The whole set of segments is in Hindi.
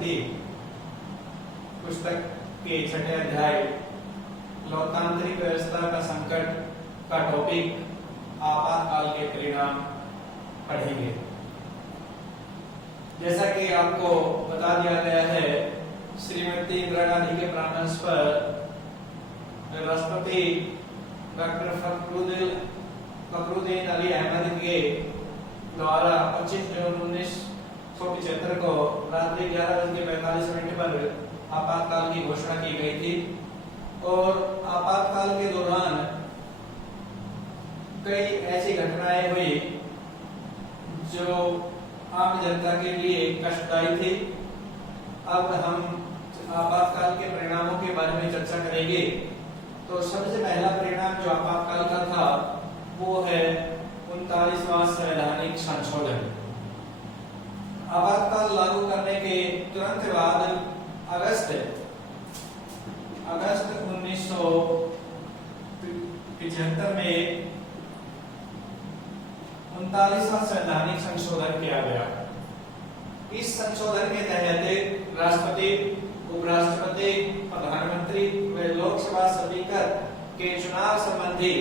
समिति पुस्तक के 6ठे अध्याय लोकतांत्रिक व्यवस्था का संकट का टॉपिक आपातकाल के परिणाम पढ़ेंगे। जैसा कि आपको बता दिया गया है, श्रीमती इंदिरा गांधी के परामर्श पर राष्ट्रपति डॉक्टर फखरुद्दीन अली अहमद के द्वारा 25 जून 1975 को रात्रि 11:45 पर आपातकाल की घोषणा की गई थी और आपातकाल के दौरान कई ऐसी घटनाएं हुई जो आम जनता के लिए कष्टदायी थी। अब हम आपातकाल के परिणामों के बारे में चर्चा करेंगे। तो सबसे पहला परिणाम जो आपातकाल का था वो है 39वां संवैधानिक संशोधन। आपातकाल लागू करने के तुरंत बाद अगस्त 1975 में 39वां संवैधानिक संशोधन किया गया। इस संशोधन के तहत राष्ट्रपति, उपराष्ट्रपति, प्रधानमंत्री व लोकसभा स्पीकर के चुनाव संबंधी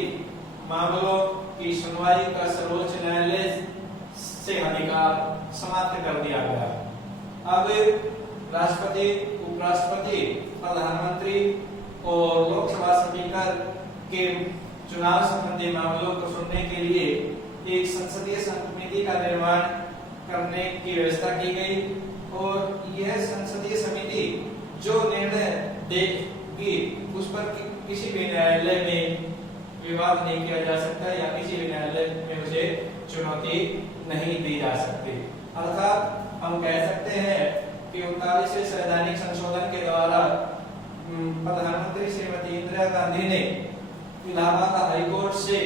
मामलों की सुनवाई का सर्वोच्च न्यायालय से अधिकार समाप्त कर दिया गया। अब राष्ट्रपति, उपराष्ट्रपति, प्रधानमंत्री और लोकसभा स्पीकर के चुनाव संबंधी मामलों को सुनने के लिए एक संसदीय समिति का निर्माण करने की व्यवस्था की गई और यह संसदीय समिति जो निर्णय देगी उस पर किसी भी न्यायालय में विवाद नहीं किया जा सकता या किसी भी न्यायालय में उसे चुनौती नहीं दी जा सकती। अर्थात हम कह सकते हैं कि 39वें संवैधानिक संशोधन के द्वारा प्रधानमंत्री श्रीमती इंदिरा गांधी ने इलाहाबाद हाई कोर्ट से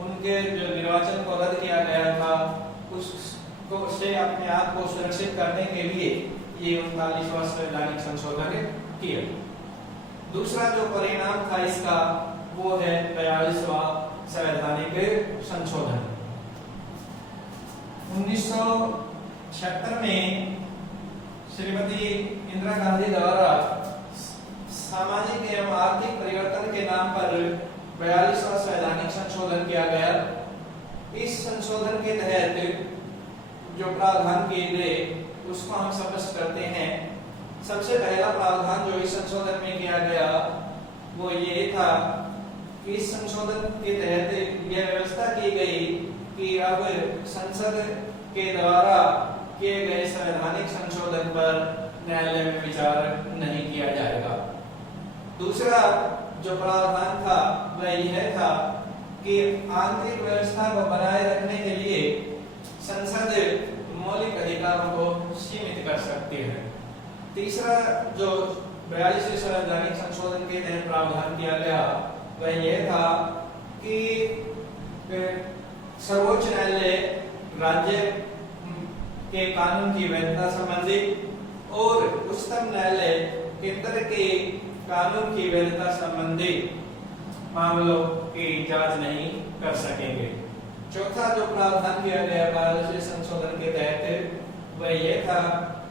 उनके जो निर्वाचन को रद्द किया गया था उसको से अपने आप को सुरक्षित करने के लिए ये 39वां संवैधानिक संशोधन किया। दूसरा जो परिणाम था इसका वो है 42वां संवैधानिक संशोधन। 1976 में श्रीमती इंदिरा गांधी द्वारा सामाजिक एवं आर्थिक परिवर्तन के नाम पर 42वां संवैधानिक संशोधन किया गया। इस संशोधन के तहत जो प्रावधान किए गए उसको हम स्पष्ट करते हैं। सबसे पहला प्रावधान जो इस संशोधन में किया गया वो ये था कि इस संशोधन के तहत यह व्यवस्था की गई कि अब संसद के द्वारा किए गए संवैधानिक संशोधन पर न्यायालय में विचार नहीं किया जाएगा। दूसरा जो प्रावधान था वह यह था कि आंतरिक व्यवस्था को बनाए रखने के लिए संसद मौलिक अधिकारों को सीमित कर सकती है। तीसरा जो 42वें संवैधानिक संशोधन के तहत प्रावधान किया गया वह यह था कि सर्वोच्च न्यायालय राज्य के कानून की वैधता संबंधी और उच्चतम न्यायालय केंद्र के कानून की वैधता संबंधी मामलों की जांच नहीं कर सकेंगे। चौथा जो प्रावधान किया गया 42वें संशोधन के तहत वह यह था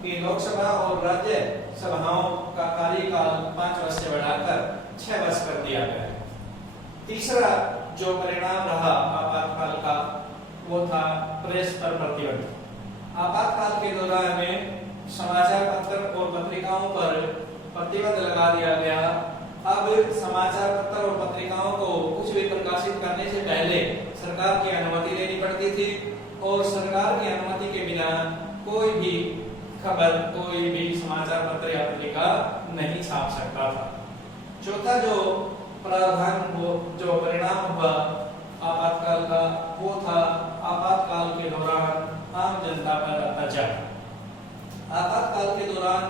कि लोकसभा और राज्य सभाओं का कार्यकाल 5 वर्ष से बढ़ाकर 6 वर्ष कर दिया गया। तीसरा जो परिणाम रहा आपातकाल का वो था प्रेस पर प्रतिबंध। आपातकाल के दौरान समाचार पत्र और पत्रिकाओं पर प्रतिबंध लगा दिया गया। अब समाचार पत्र और पत्रिकाओं को कुछ भी प्रकाशित करने से पहले सरकार की अनुमति लेनी पड़ती थी और सरकार की अनुमति के बिना कोई भी खबर, कोई भी समाचार पत्र या पत्रिका नहीं छाप सकता था। चौथा जो प्रावधान जो परिणाम हुआ आपातकाल का वो था आपातकाल के दौरान आम जनता पर अत्याचार। आपातकाल के दौरान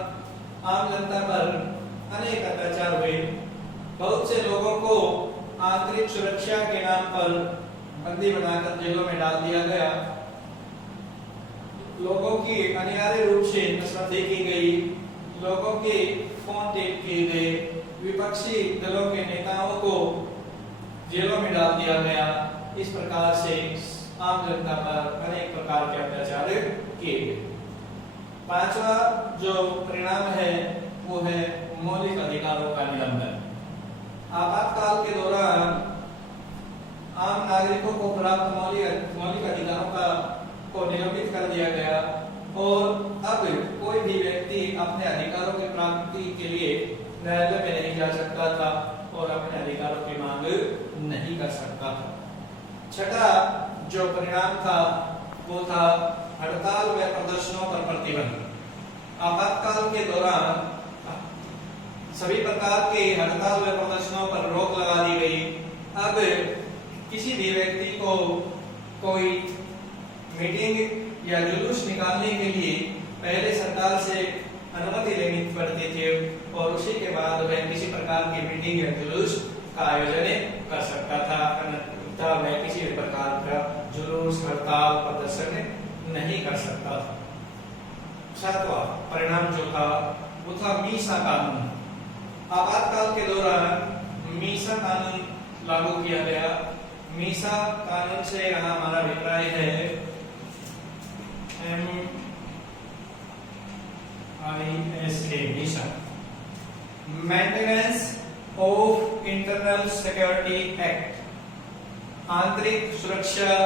आम जनता पर अनेक अत्याचार हुए। बहुत से लोगों को आंतरिक सुरक्षा के नाम पर बंदी बनाकर जेलों में डाल दिया गया। लोगों की अनिवार्य रूप से नसबंदी की गई, लोगों के फोन टेप किए गए, विपक्षी दलों के नेताओं को जेलों में डाल दिया गया। इस प्रकार से आम जनता पर अनेक प्रकार के अत्याचार किए गए। पांचवा जो परिणाम है वो है मौलिक अधिकारों का निलंबन। आपातकाल के दौरान आम नागरिकों को प्राप्त मौलिक अधिकारों को निलंबित कर दिया गया और अब कोई भी व्यक्ति अपने अधिकारों की प्राप्ति के लिए न्यायालय में नहीं जा सकता था और अपने अधिकारों की मांग नहीं कर सकता था। छठा जो परिणाम था वो था हड़ताल व प्रदर्शनों पर प्रतिबंध। आपातकाल के दौरान सभी प्रकार के हड़ताल व प्रदर्शनों पर रोक लगा दी गई। अब किसी भी व्यक्ति को कोई मीटिंग या जुलूस निकालने के लिए पहले सरकार से अनुमति लेनी पड़ती थी और उसी के बाद वह किसी प्रकार की मीटिंग या जुलूस का आयोजन कर सकता था, वह किसी भी प्रकार का जुलूस हड़ताल प्रदर्शन नहीं कर सकता था। सातवां परिणाम जो था वो था मीसा कानून। आपातकाल के दौरान मीसा कानून लागू किया गया। मीसा कानून से यहाँ हमारा अभिप्राय है Misa maintenance of internal security act, आंतरिक सुरक्षा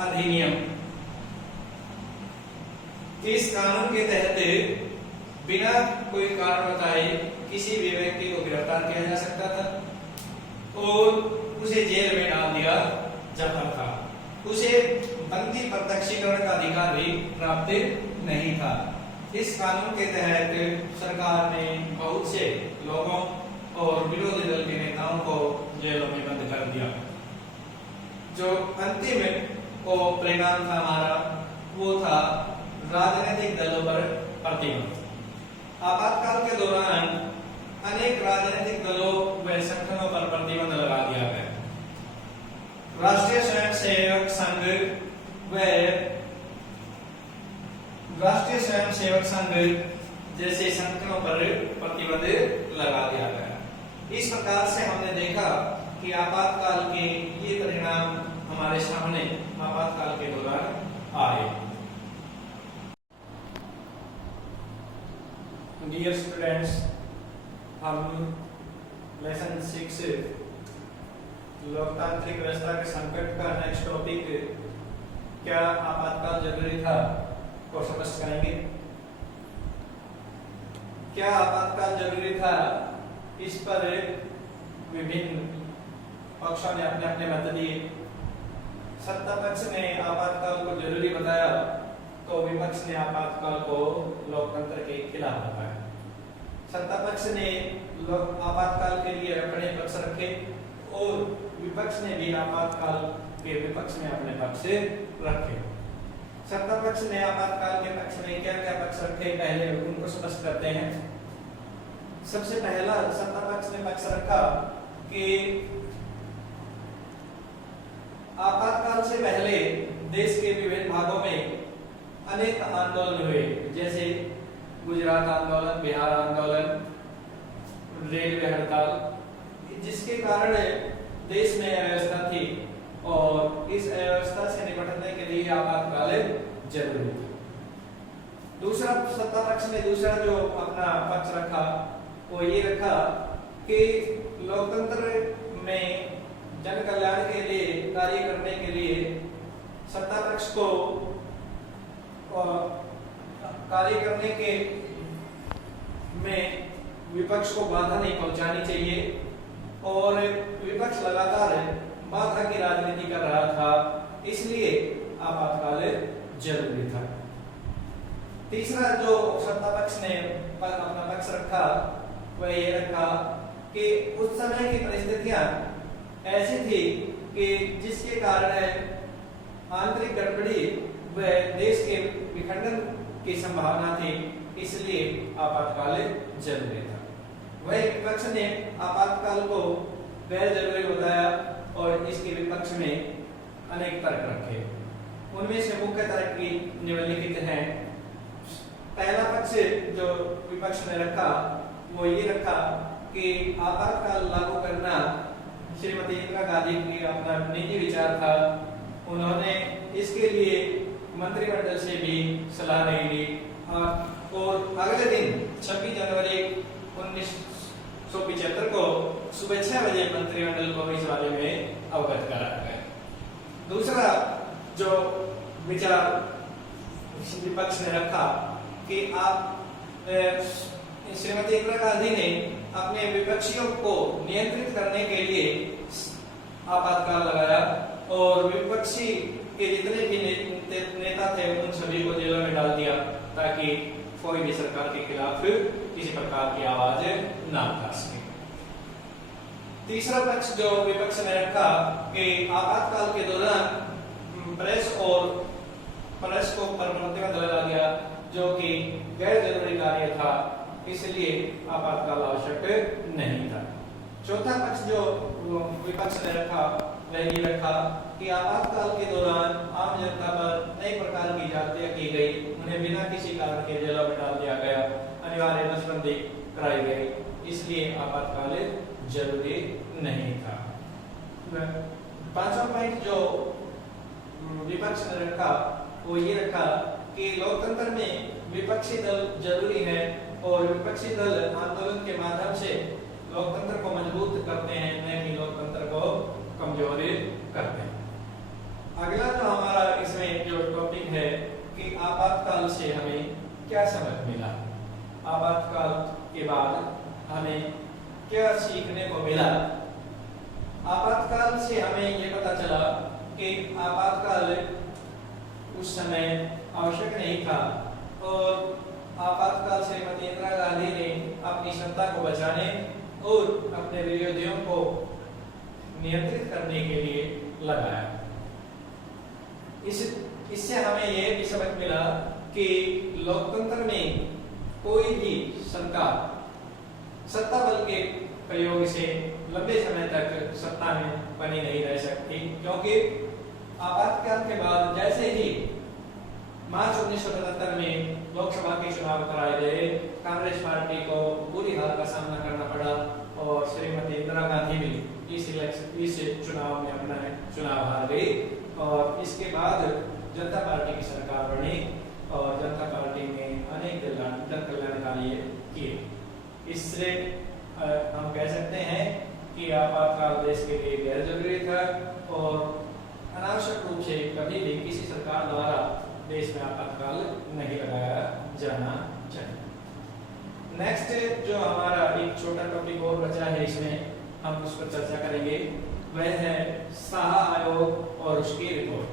अधिनियम। इस कानून के तहत बिना कोई कारण बताए किसी भी व्यक्ति को गिरफ्तार किया जा सकता था और उसे जेल में डाल दिया जाता था। उसे बंदी प्रत्यक्षीकरण का अधिकार भी प्राप्त नहीं था। इस कानून के तहत सरकार ने बहुत से लोगों और विरोधी दल के नेताओं को जेलों में बंद कर दिया। जो अंतिम परिणाम था हमारा वो था राजनीतिक दलों पर प्रतिबंध। आपातकाल के दौरान अनेक राजनीतिक दलों व संगठनों पर प्रतिबंध लगा दिया गया। राष्ट्रीय स्वयंसेवक संघ व राष्ट्रीय स्वयंसेवक संघ जैसे संगठनों पर प्रतिबंध लगा दिया गया। इस प्रकार से हमने देखा कि आपातकाल के ये परिणाम हमारे सामने आपातकाल के दौरान आए। डियर स्टूडेंट्स, हम लेसन 6 लोकतांत्रिक व्यवस्था के संकट का नेक्स्ट टॉपिक क्या आपातकाल जरूरी था को समझ करेंगे। क्या आपातकाल जरूरी था, इस पर विभिन्न पक्षों ने अपने अपने मत दिए। सत्ता पक्ष ने आपातकाल को जरूरी बताया तो विपक्ष ने आपातकाल को लोकतंत्र के खिलाफ बताया। सत्ता पक्ष ने आपातकाल के लिए अपने पक्ष रखे और विपक्ष ने भी आपातकाल के विपक्ष में अपने पक्ष रखे। सत्ता पक्ष ने आपातकाल के पक्ष में क्या क्या पक्ष रखे, पहले उनको स्पष्ट करते हैं। सबसे पहला सत्ता पक्ष ने पक्ष रखा कि आपातकाल से पहले देश के विभिन्न भागों में अनेक आंदोलन हुए, जैसे गुजरात आंदोलन, बिहार आंदोलन, रेलवे हड़ताल, जिसके कारण देश में अव्यवस्था थी और इस अव्यवस्था से निपटने के लिए आपातकाल जरूरी था। दूसरा सत्ता पक्ष ने दूसरा जो अपना पक्ष रखा वो ये रखा कि लोकतंत्र में जन कल्याण के लिए कार्य करने के लिए सत्ता पक्ष को कार्य करने के में विपक्ष को बाधा नहीं पहुंचानी चाहिए और विपक्ष लगातार बाधा की राजनीति कर रहा था, इसलिए आपातकाल जरूरी था। तीसरा जो सत्ता पक्ष ने अपना पक्ष रखा वह ये रखा कि उस समय की परिस्थितियां ऐसी थी कि जिसके कारण आंतरिक गड़बड़ी व देश के विखंडन की संभावना थी, इसलिए आपातकाल जरूरी था। वही विपक्ष ने आपातकाल को गैर जरूरी बताया और इसके विपक्ष में अनेक तर्क रखे। उनमें से मुख्य तर्क की निम्नलिखित हैं। पहला पक्ष जो विपक्ष ने रखा वो ये रखा कि आपातकाल लागू करना श्रीमती इंदिरा गांधी की अपना निजी विचार था। उन्होंने इसके लिए मंत्रिमंडल से भी सलाह नहीं ली और और अगले दिन 26 जनवरी 1975 को सुबह 6 बजे मंत्रिमंडल को इस बारे में अवगत कराया गया। दूसरा जो विचार विपक्ष ने रखा कि आप श्रीमती इंदिरा गांधी ने अपने विपक्षियों को नियंत्रित करने के लिए आपातकाल लगाया और विपक्षी के जितने भी नेता थे उन सभी को जेलों में डाल दिया ताकि कोई भी सरकार के खिलाफ किसी प्रकार की आवाज ना उठा सके। तीसरा पक्ष जो विपक्ष ने रखा कि आपातकाल के दौरान प्रेस को पर प्रतिबंध लगा गया जो कि गैर जरूरी कार्य था, इसलिए आपातकाल आवश्यक नहीं था। चौथा पक्ष जो विपक्ष ने रखा वह ये रखा कि आपातकाल के दौरान आम जनता पर नई प्रकार की जातियां की गई, उन्हें बिना किसी कारण के जेलों में डाल दिया गया, अनिवार्य नसबंदी कराई गई, इसलिए आपातकाल जरूरी नहीं था। पांचवा पॉइंट जो विपक्ष ने रखा वो ये रखा कि लोकतंत्र में विपक्षी दल जरूरी है और विपक्षी दल आंदोलन के माध्यम से लोकतंत्र को मजबूत करते हैं, न कि लोकतंत्र को कमजोर करते हैं। अगला जो हमारा इसमें जो टॉपिक है कि आपातकाल से हमें क्या सबक मिला, आपातकाल के बाद हमें क्या सीखने को मिला। आपातकाल से हमें ये पता चला कि आपातकाल उस समय आवश्यक नहीं था और आपातकाल से श्रीमती इंदिरा गांधी ने अपनी सत्ता को बचाने और अपने विरोधियों को नियंत्रित करने के लिए लगाया। इससे हमें यह भी सबक मिला कि लोकतंत्र में कोई भी सरकार सत्ता बल के प्रयोग से लंबे समय तक सत्ता में बनी नहीं रह सकती, क्योंकि आपातकाल के बाद जैसे ही मार्च 1977 में लोकसभा के चुनाव कराए गए, कांग्रेस पार्टी को बुरी हार का सामना करना पड़ा और श्रीमती इंदिरा गांधी भी इस चुनाव में अपना चुनाव हार गई और इसके बाद जनता पार्टी की सरकार बनी और जनता पार्टी ने अनेक जन कल्याण कार्य किए। इससे हम कह सकते हैं कि आपातकाल देश के लिए गैर जरूरी था और अनावश्यक रूप से कभी भी किसी सरकार द्वारा देश में आपातकाल नहीं लगाया जाना चाहिए। नेक्स्ट जो हमारा एक छोटा टॉपिक और बचा है, इसमें हम उस पर चर्चा करेंगे, वह है साहा आयोग और उसकी रिपोर्ट।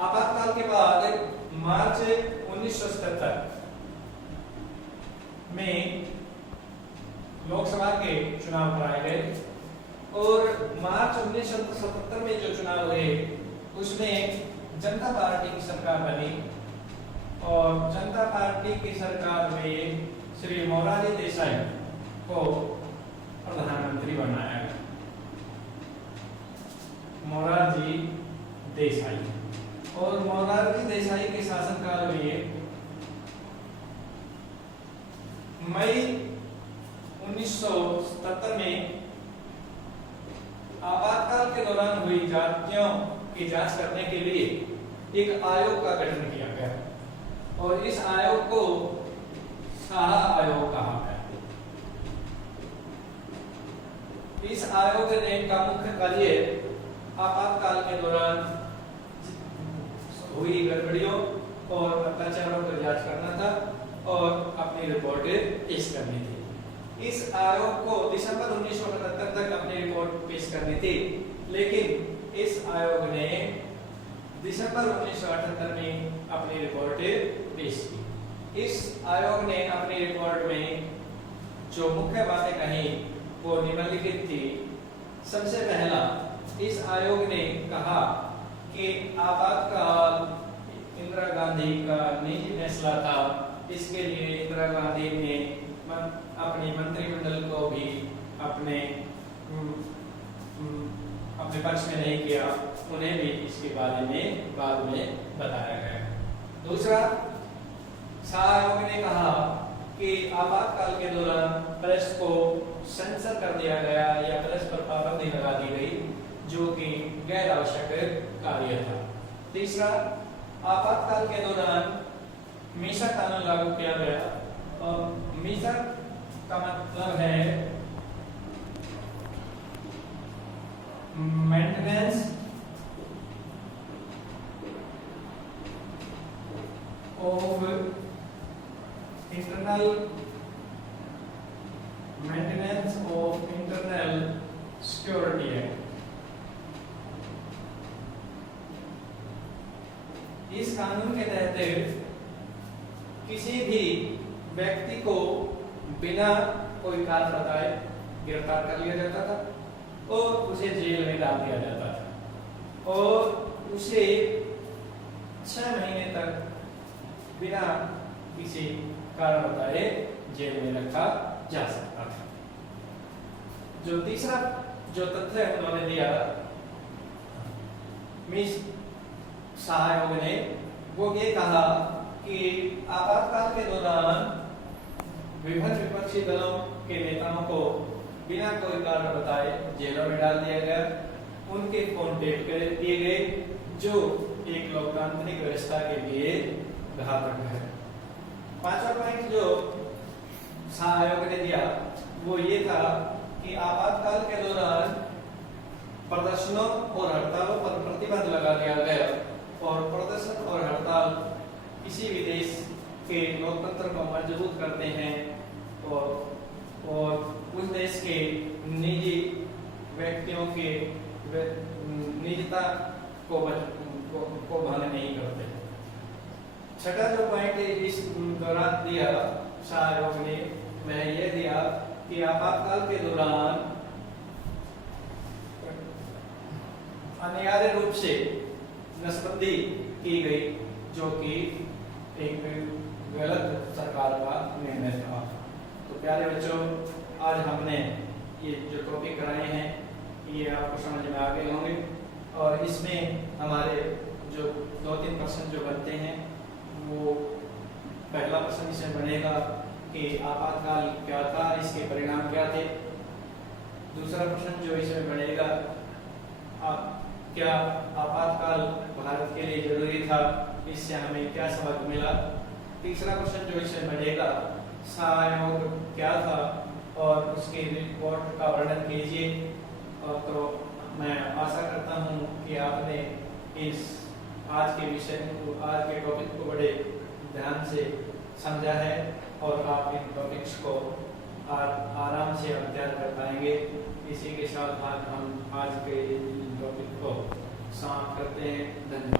आपातकाल के बाद मार्च 1977 में लोकसभा के चुनाव कराए गए और मार्च 1977 में जो चुनाव हुए उसमें जनता पार्टी की सरकार बनी और जनता पार्टी की सरकार में श्री मोरारजी देसाई को प्रधानमंत्री बनाया गया। मोरारजी देसाई और मोरारजी देसाई के शासनकाल में मई 1977 में आपातकाल के दौरान हुई जातियों की जांच करने के लिए एक आयोग का गठन किया गया और इस आयोग को साहा आयोग कहा गया। इस आयोग ने का मुख्य कार्य आपातकाल के दौरान हुई गड़बड़ियों और अत्याचारों पर जांच करना था और अपनी रिपोर्ट पेश करनी थी। इस आयोग को दिसंबर 1978 तक अपनी रिपोर्ट पेश करनी थी, लेकिन इस आयोग ने दिसंबर 1978 में अपनी रिपोर्ट पेश की। इस आयोग ने अपनी रिपोर्ट में जो मुख्य बातें कही वो निम्नलिखित थी। सबसे पहला, इस आयोग ने कहा कि आपातकाल इंदिरा गांधी का निजी फैसला था, इसके लिए इंदिरा गांधी ने अपने मंत्रिमंडल को भी अपने पक्ष में नहीं किया, उन्हें भी इसके बारे में बाद में बताया गया। दूसरा, साहा आयोग ने कहा कि आपातकाल के दौरान प्रेस को सेंसर कर दिया गया या प्रेस पर पाबंदी लगा दी गई, जो कि गैर आवश्यक कार्य था। तीसरा, आपातकाल के दौरान मीसा कानून लागू किया गया। और मीसा का मतलब है maintenance of internal security act. इस कानून के तहत किसी भी व्यक्ति को बिना कोई कारण बताए गिरफ्तार कर लिया जाता था और उसे जेल में डाल दिया जाता था और उसे 6 महीने तक बिना किसी कारण बताए जेल में रखा जा सकता था। जो तीसरा जो तथ्य उन्होंने दिया मिस सहायोग ने, वो ये कहा कि आपातकाल के दौरान विभिन्न विपक्षी दलों के नेताओं को बिना कोई कारण बताए जेलों में डाल दिया गया, उनके फोन टेप कर दिए गए, जो एक लोकतांत्रिक व्यवस्था के लिए घातक है। पांचवा पॉइंट जो आयोग ने दिया वो ये था कि आपातकाल के दौरान प्रदर्शनों और हड़तालों पर प्रतिबंध लगा दिया गया और प्रदर्शन और हड़ताल किसी भी देश के लोकतंत्र को मजबूत करते हैं और उस देश के निजी व्यक्तियों के निजता को भंग नहीं करते। छठा जो पॉइंट इस दौरान दिया आयोग ने वह यह दिया कि आपातकाल के दौरान अनिवार्य रूप से नसबंदी की गई, जो कि एक गलत सरकार का निर्णय था। तो प्यारे बच्चों, आज हमने ये जो टॉपिक कराए हैं ये आपको समझ में आ गए होंगे और इसमें हमारे जो 2-3 प्रश्न जो बनते हैं, वो पहला प्रश्न इसमें बनेगा कि आपातकाल क्या था, इसके परिणाम क्या थे। दूसरा प्रश्न जो इसमें बनेगा, क्या आपातकाल भारत के लिए जरूरी था, इससे हमें क्या सबक मिला। तीसरा प्रश्न जो इसमें बनेगा, सहायोग क्या था और उसकी रिपोर्ट का वर्णन कीजिए। और तो मैं आशा करता हूँ कि आपने इस आज के टॉपिक को बड़े ध्यान से समझा है और आप इन टॉपिक्स को आराम से अध्ययन कर पाएंगे। इसी के साथ हम आज के टॉपिक को समाप्त करते हैं। धन्यवाद।